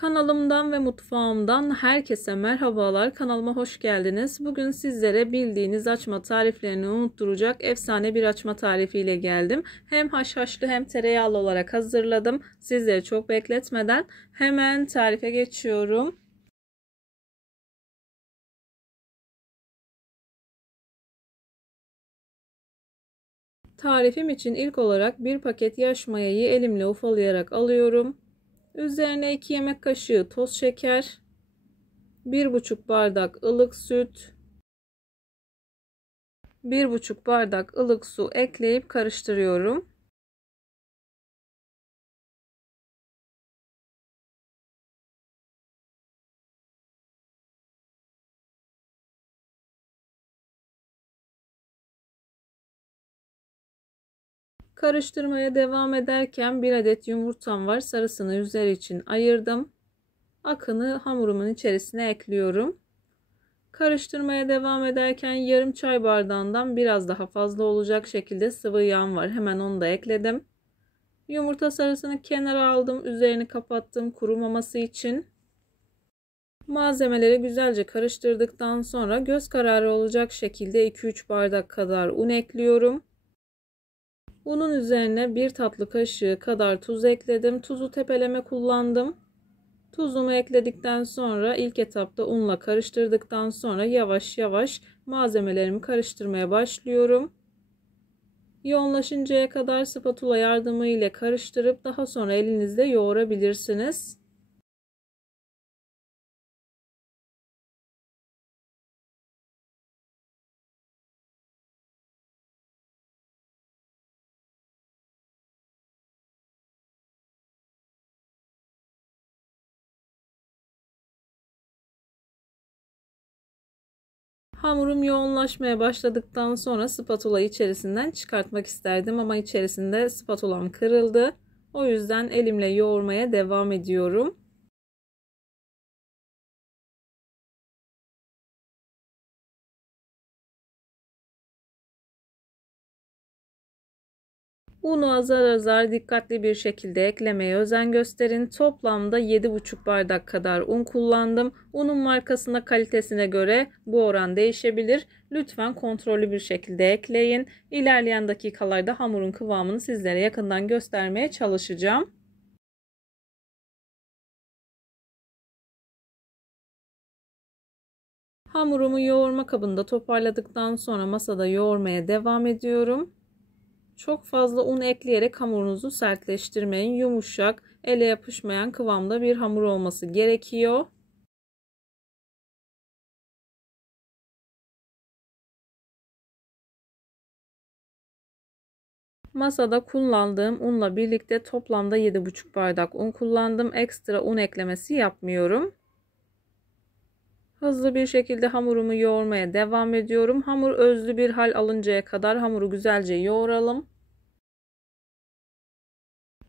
Kanalımdan ve mutfağımdan herkese merhabalar. Kanalıma hoş geldiniz. Bugün sizlere bildiğiniz açma tariflerini unutturacak efsane bir açma tarifiyle geldim. Hem haşhaşlı hem tereyağlı olarak hazırladım. Sizleri çok bekletmeden hemen tarife geçiyorum. Tarifim için ilk olarak bir paket yaş mayayı elimle ufalayarak alıyorum. Üzerine 2 yemek kaşığı toz şeker, 1,5 bardak ılık süt, 1,5 bardak ılık su ekleyip karıştırıyorum. Karıştırmaya devam ederken bir adet yumurtam var. Sarısını üzeri için ayırdım. Akını hamurumun içerisine ekliyorum. Karıştırmaya devam ederken yarım çay bardağından biraz daha fazla olacak şekilde sıvı yağım var. Hemen onu da ekledim. Yumurta sarısını kenara aldım. Üzerini kapattım kurumaması için. Malzemeleri güzelce karıştırdıktan sonra göz kararı olacak şekilde 2-3 bardak kadar un ekliyorum. Unun üzerine 1 tatlı kaşığı kadar tuz ekledim. Tuzu tepeleme kullandım. Tuzumu ekledikten sonra ilk etapta unla karıştırdıktan sonra yavaş yavaş malzemelerimi karıştırmaya başlıyorum. Yoğunlaşıncaya kadar spatula yardımı ile karıştırıp daha sonra elinizle yoğurabilirsiniz. Hamurum yoğunlaşmaya başladıktan sonra spatulayı içerisinden çıkartmak isterdim ama içerisinde spatulam kırıldı. O yüzden elimle yoğurmaya devam ediyorum. Unu azar azar dikkatli bir şekilde eklemeye özen gösterin. Toplamda 7,5 bardak kadar un kullandım. Unun markasına, kalitesine göre bu oran değişebilir. Lütfen kontrollü bir şekilde ekleyin. İlerleyen dakikalarda hamurun kıvamını sizlere yakından göstermeye çalışacağım. Hamurumu yoğurma kabında toparladıktan sonra masada yoğurmaya devam ediyorum. Çok fazla un ekleyerek hamurunuzu sertleştirmeyin. Yumuşak, ele yapışmayan kıvamda bir hamur olması gerekiyor. Masada kullandığım unla birlikte toplamda 7,5 bardak un kullandım. Ekstra un eklemesi yapmıyorum. Hızlı bir şekilde hamurumu yoğurmaya devam ediyorum. Hamur özlü bir hal alıncaya kadar hamuru güzelce yoğuralım.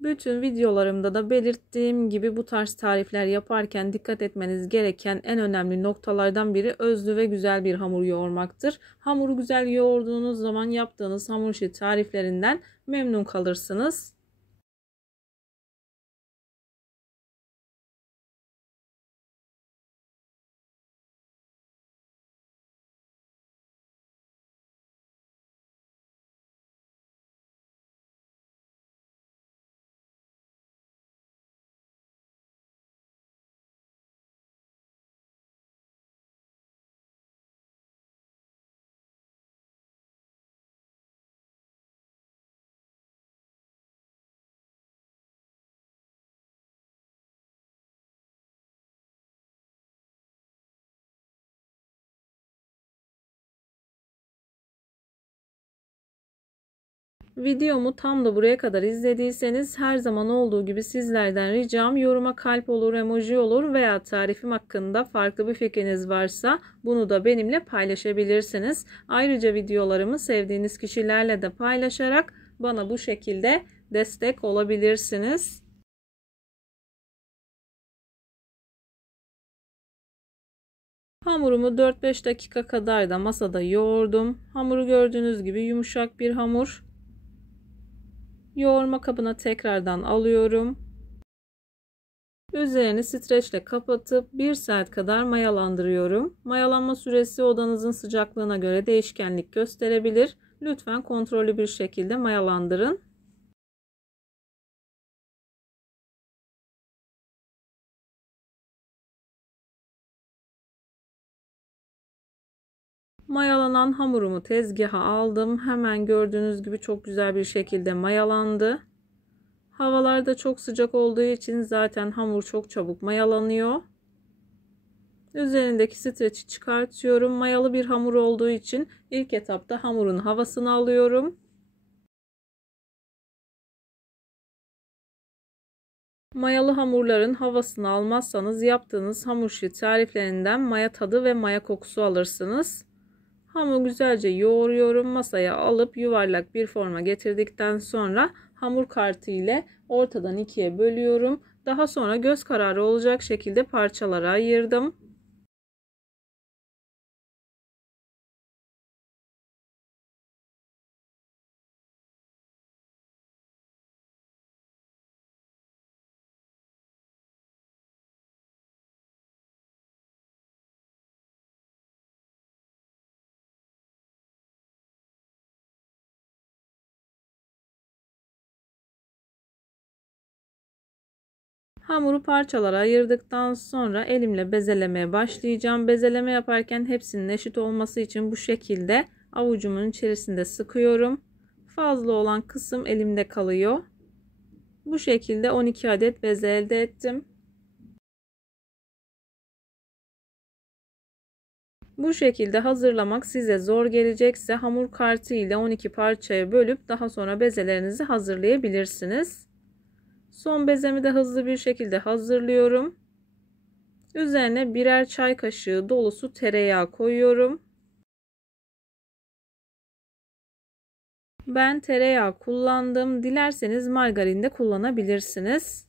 Bütün videolarımda da belirttiğim gibi bu tarz tarifler yaparken dikkat etmeniz gereken en önemli noktalardan biri özlü ve güzel bir hamur yoğurmaktır. Hamuru güzel yoğurduğunuz zaman yaptığınız hamur işi tariflerinden memnun kalırsınız. Videomu tam da buraya kadar izlediyseniz her zaman olduğu gibi sizlerden ricam yoruma kalp olur, emoji olur veya tarifim hakkında farklı bir fikriniz varsa bunu da benimle paylaşabilirsiniz. Ayrıca videolarımı sevdiğiniz kişilerle de paylaşarak bana bu şekilde destek olabilirsiniz. Hamurumu 4-5 dakika kadar da masada yoğurdum. Hamuru gördüğünüz gibi yumuşak bir hamur. Yoğurma kabına tekrardan alıyorum. Üzerini streçle kapatıp 1 saat kadar mayalandırıyorum. Mayalanma süresi odanızın sıcaklığına göre değişkenlik gösterebilir. Lütfen kontrollü bir şekilde mayalandırın. Mayalanan hamurumu tezgaha aldım. Hemen gördüğünüz gibi çok güzel bir şekilde mayalandı. Havalarda çok sıcak olduğu için zaten hamur çok çabuk mayalanıyor. Üzerindeki streçi çıkartıyorum. Mayalı bir hamur olduğu için ilk etapta hamurun havasını alıyorum. Mayalı hamurların havasını almazsanız yaptığınız hamur işi tariflerinden maya tadı ve maya kokusu alırsınız. Hamuru güzelce yoğuruyorum. Masaya alıp yuvarlak bir forma getirdikten sonra hamur kartı ile ortadan ikiye bölüyorum. Daha sonra göz kararı olacak şekilde parçalara ayırdım. Hamuru parçalara ayırdıktan sonra elimle bezelemeye başlayacağım. Bezeleme yaparken hepsinin eşit olması için bu şekilde avucumun içerisinde sıkıyorum. Fazla olan kısım elimde kalıyor. Bu şekilde 12 adet beze elde ettim. Bu şekilde hazırlamak size zor gelecekse hamur kartı ile 12 parçaya bölüp daha sonra bezelerinizi hazırlayabilirsiniz. Son bezemi de hızlı bir şekilde hazırlıyorum. Üzerine birer çay kaşığı dolusu tereyağı koyuyorum. Ben tereyağı kullandım. Dilerseniz margarin de kullanabilirsiniz.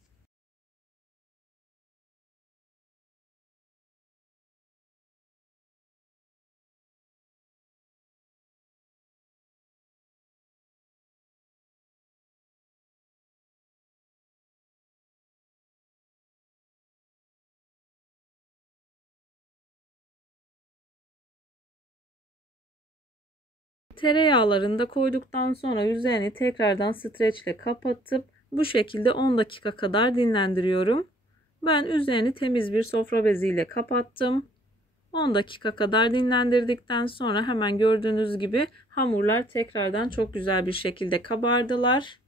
Tereyağlarını da koyduktan sonra üzerini tekrardan streçle kapatıp bu şekilde 10 dakika kadar dinlendiriyorum. Ben üzerini temiz bir sofra beziyle kapattım. 10 dakika kadar dinlendirdikten sonra hemen gördüğünüz gibi hamurlar tekrardan çok güzel bir şekilde kabardılar.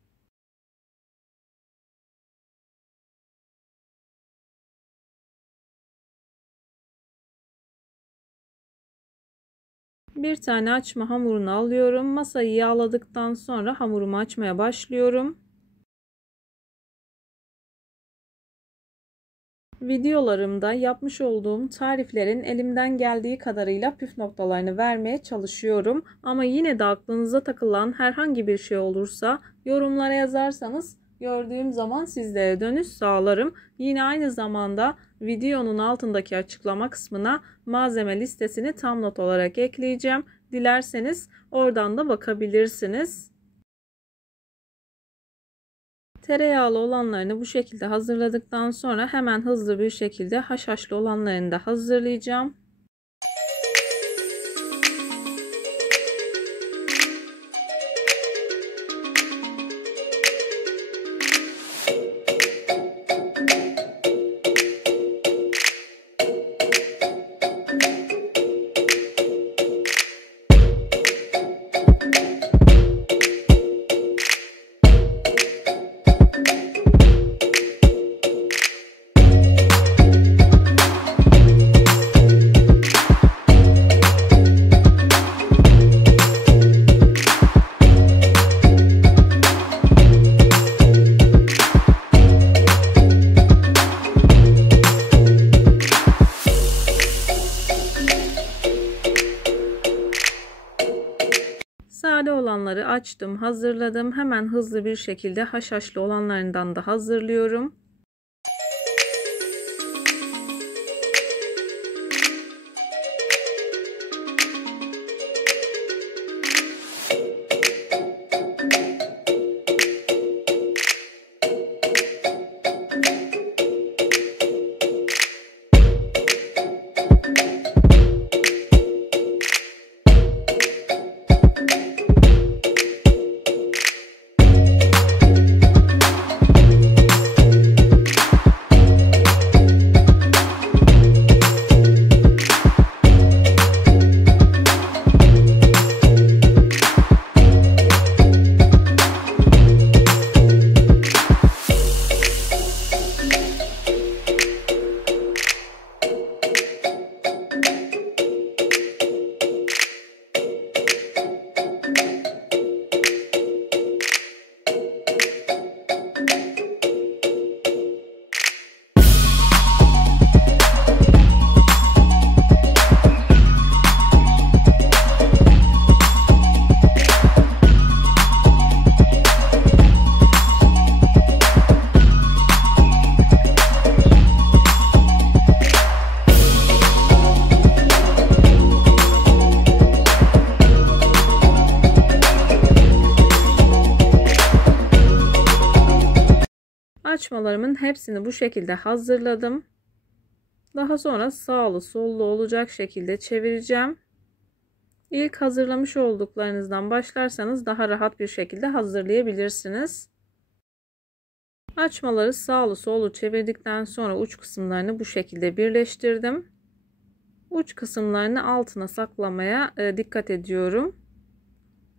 Bir tane açma hamurunu alıyorum. Masayı yağladıktan sonra hamurumu açmaya başlıyorum. Videolarımda yapmış olduğum tariflerin elimden geldiği kadarıyla püf noktalarını vermeye çalışıyorum. Ama yine de aklınıza takılan herhangi bir şey olursa yorumlara yazarsanız gördüğüm zaman sizlere dönüş sağlarım. Yine aynı zamanda videonun altındaki açıklama kısmına malzeme listesini tam not olarak ekleyeceğim. Dilerseniz oradan da bakabilirsiniz. Tereyağlı olanlarını bu şekilde hazırladıktan sonra hemen hızlı bir şekilde haşhaşlı olanlarını da hazırlayacağım. Sade olanları açtım, hazırladım. Hemen hızlı bir şekilde haşhaşlı olanlarından da hazırlıyorum. açmalarımın hepsini bu şekilde hazırladım. Daha sonra sağlı sollu olacak şekilde çevireceğim. İlk hazırlamış olduklarınızdan başlarsanız daha rahat bir şekilde hazırlayabilirsiniz. Açmaları sağlı sollu çevirdikten sonra uç kısımlarını bu şekilde birleştirdim. Uç kısımlarını altına saklamaya dikkat ediyorum.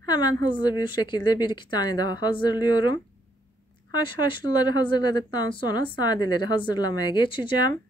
Hemen hızlı bir şekilde bir iki tane daha hazırlıyorum. Haşhaşlıları hazırladıktan sonra sadeleri hazırlamaya geçeceğim.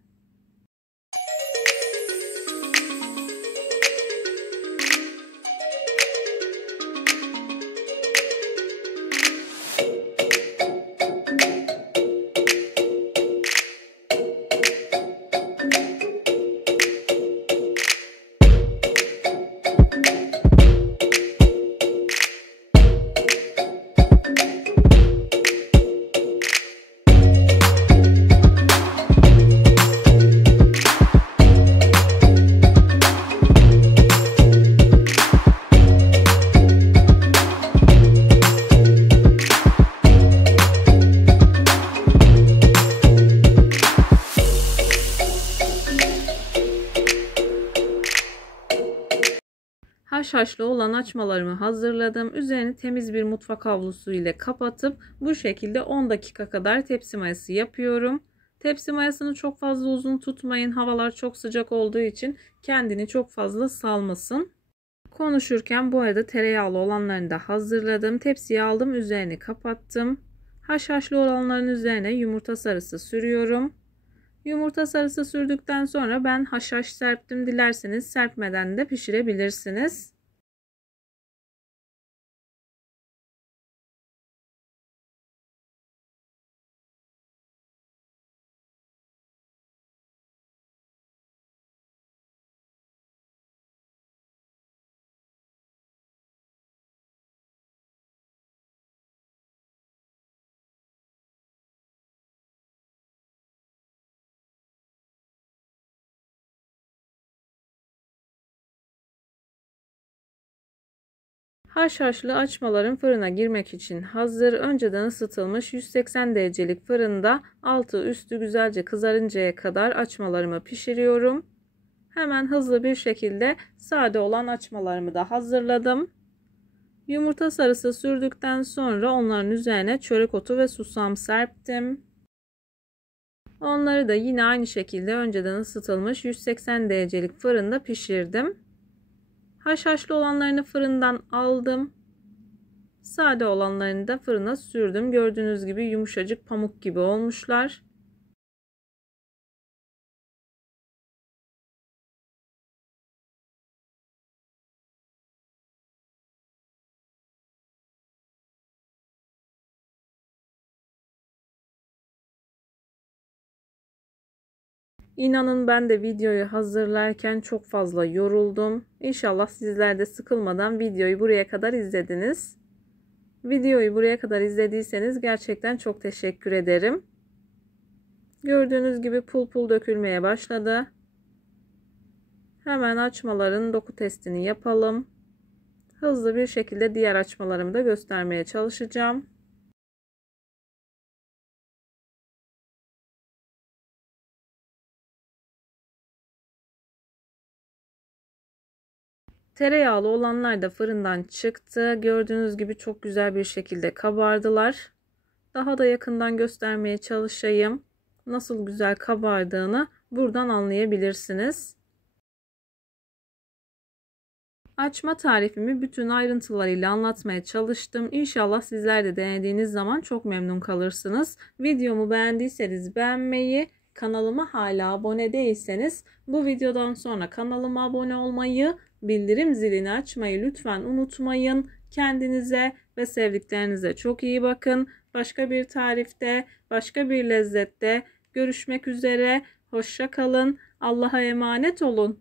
Haşhaşlı olan açmalarımı hazırladım. Üzerini temiz bir mutfak havlusu ile kapatıp bu şekilde 10 dakika kadar tepsi mayası yapıyorum. Tepsi mayasını çok fazla uzun tutmayın. Havalar çok sıcak olduğu için kendini çok fazla salmasın. Konuşurken bu arada tereyağlı olanlarını da hazırladım. Tepsiye aldım, üzerini kapattım. Haşhaşlı olanların üzerine yumurta sarısı sürüyorum. Yumurta sarısı sürdükten sonra ben haşhaş serptim. Dilerseniz serpmeden de pişirebilirsiniz. Haşhaşlı açmalarım fırına girmek için hazır. Önceden ısıtılmış 180 derecelik fırında altı üstü güzelce kızarıncaya kadar açmalarımı pişiriyorum. Hemen hızlı bir şekilde sade olan açmalarımı da hazırladım. Yumurta sarısı sürdükten sonra onların üzerine çörek otu ve susam serptim. Onları da yine aynı şekilde önceden ısıtılmış 180 derecelik fırında pişirdim. Haşhaşlı olanlarını fırından aldım. Sade olanlarını da fırına sürdüm. Gördüğünüz gibi yumuşacık pamuk gibi olmuşlar. İnanın ben de videoyu hazırlarken çok fazla yoruldum. İnşallah sizler de sıkılmadan videoyu buraya kadar izlediniz. Videoyu buraya kadar izlediyseniz gerçekten çok teşekkür ederim. Gördüğünüz gibi pul pul dökülmeye başladı. Hemen açmaların doku testini yapalım. Hızlı bir şekilde diğer açmalarımı da göstermeye çalışacağım. Tereyağlı olanlar da fırından çıktı. Gördüğünüz gibi çok güzel bir şekilde kabardılar. Daha da yakından göstermeye çalışayım. Nasıl güzel kabardığını buradan anlayabilirsiniz. Açma tarifimi bütün ayrıntılarıyla anlatmaya çalıştım. İnşallah sizler de denediğiniz zaman çok memnun kalırsınız. Videomu beğendiyseniz beğenmeyi, kanalıma hala abone değilseniz bu videodan sonra kanalıma abone olmayı, bildirim zilini açmayı lütfen unutmayın. Kendinize ve sevdiklerinize çok iyi bakın. Başka bir tarifte, başka bir lezzette görüşmek üzere. Hoşça kalın. Allah'a emanet olun.